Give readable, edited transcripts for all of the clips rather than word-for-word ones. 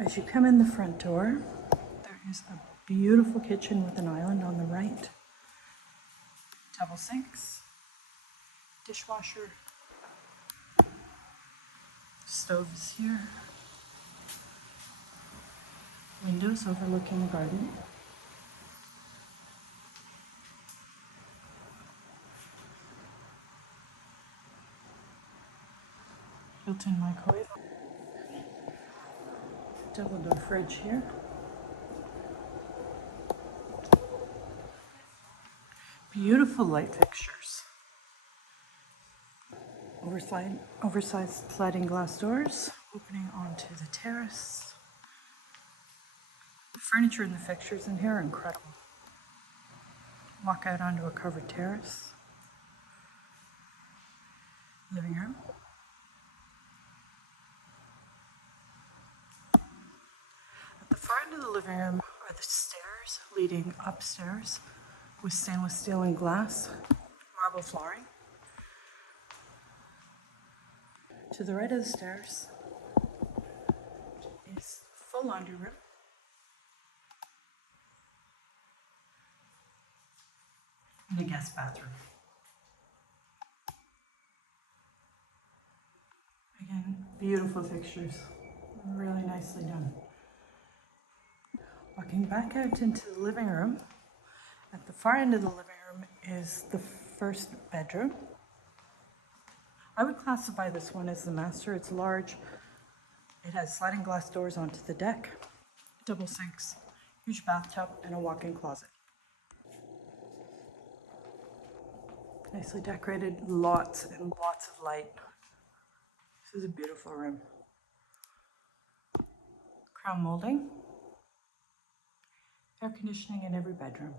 As you come in the front door, there is a beautiful kitchen with an island on the right. Double sinks, dishwasher, stoves here, windows overlooking the garden. Built-in microwave. Double door fridge here. Beautiful light fixtures. Oversized sliding glass doors opening onto the terrace. The furniture and the fixtures in here are incredible. Walk out onto a covered terrace. Living room. At the far end of the living room are the stairs leading upstairs with stainless steel and glass, marble flooring. To the right of the stairs is full laundry room. And a guest bathroom. Again, beautiful fixtures, really nicely done. Walking back out into the living room, at the far end of the living room is the first bedroom. I would classify this one as the master. It's large. It has sliding glass doors onto the deck, double sinks, huge bathtub, and a walk-in closet. Nicely decorated, lots and lots of light. This is a beautiful room. Crown molding, air conditioning in every bedroom.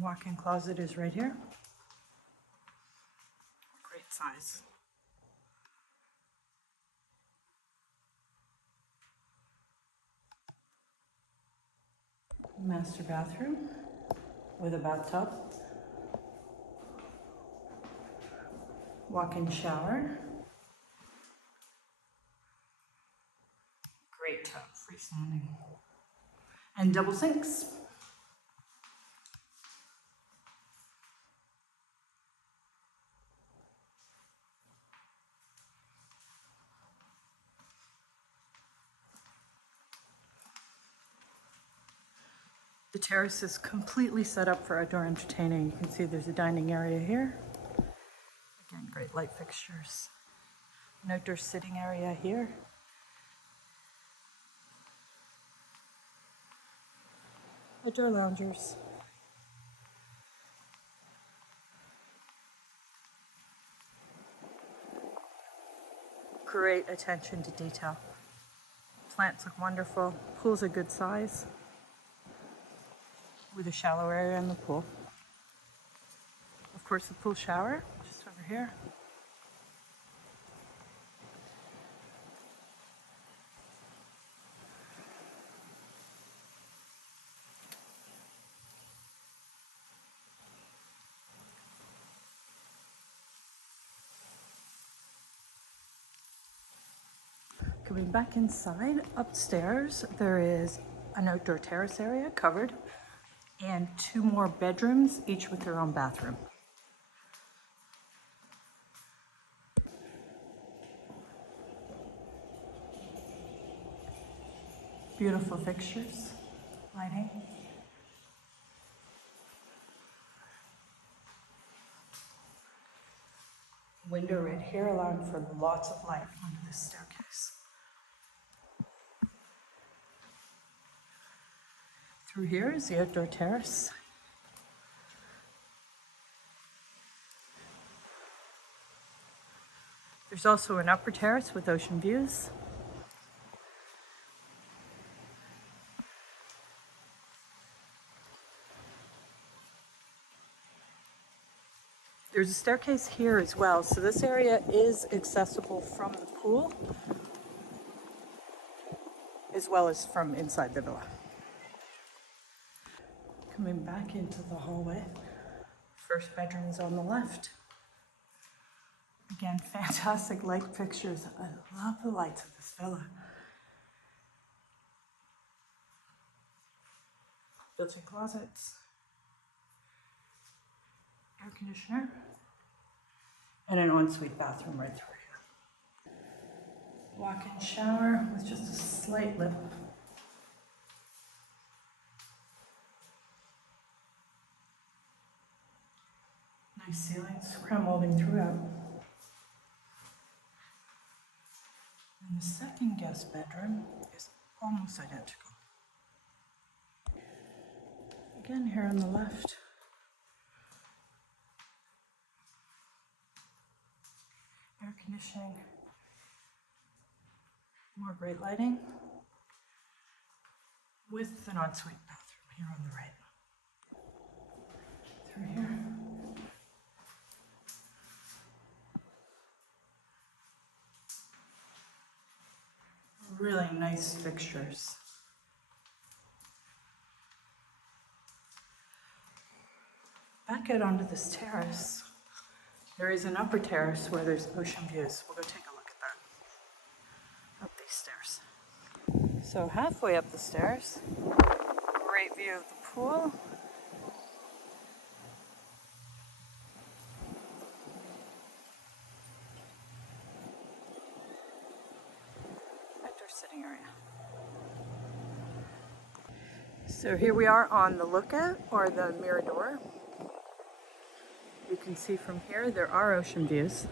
Walk-in closet is right here. Great size. Master bathroom with a bathtub. Walk-in shower. Great tub, freestanding. And double sinks. The terrace is completely set up for outdoor entertaining. You can see there's a dining area here. Again, great light fixtures. An outdoor sitting area here. Outdoor loungers. Great attention to detail. Plants look wonderful. Pool's a good size, with a shallow area in the pool. Of course, the pool shower, just over here. Coming back inside, upstairs, there is an outdoor terrace area covered and 2 more bedrooms, each with their own bathroom. Beautiful fixtures, lighting. Window right here, allowing for lots of light onto this staircase. Through here is the outdoor terrace. There's also an upper terrace with ocean views. There's a staircase here as well, so this area is accessible from the pool as well as from inside the villa. Coming back into the hallway, first bedroom is on the left. Again, fantastic light fixtures. I love the lights of this villa. Built-in closets, air conditioner, and an ensuite bathroom right through here. Walk-in shower with just a slight lip. Nice ceilings, crown molding throughout. And the second guest bedroom is almost identical. Again, here on the left, air conditioning, more bright lighting, with an ensuite bathroom here on the right. Through here. Really nice fixtures. Back out onto this terrace. There is an upper terrace where there's ocean views. We'll go take a look at that. Up these stairs. So halfway up the stairs, great view of the pool. Outdoor sitting area. So here we are on the lookout, or the mirador. You can see from here there are ocean views.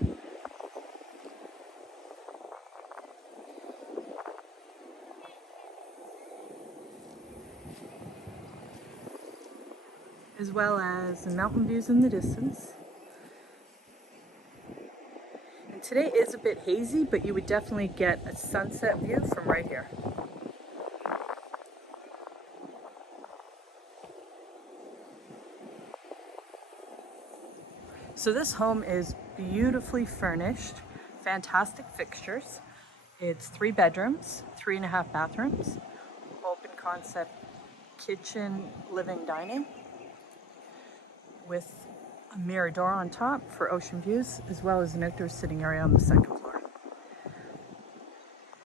As well as mountain views in the distance. And today is a bit hazy, but you would definitely get a sunset view from right here. So this home is beautifully furnished, fantastic fixtures. It's 3 bedrooms, 3.5 bathrooms, open concept kitchen, living, dining, with a mirador on top for ocean views, as well as an outdoor sitting area on the second floor.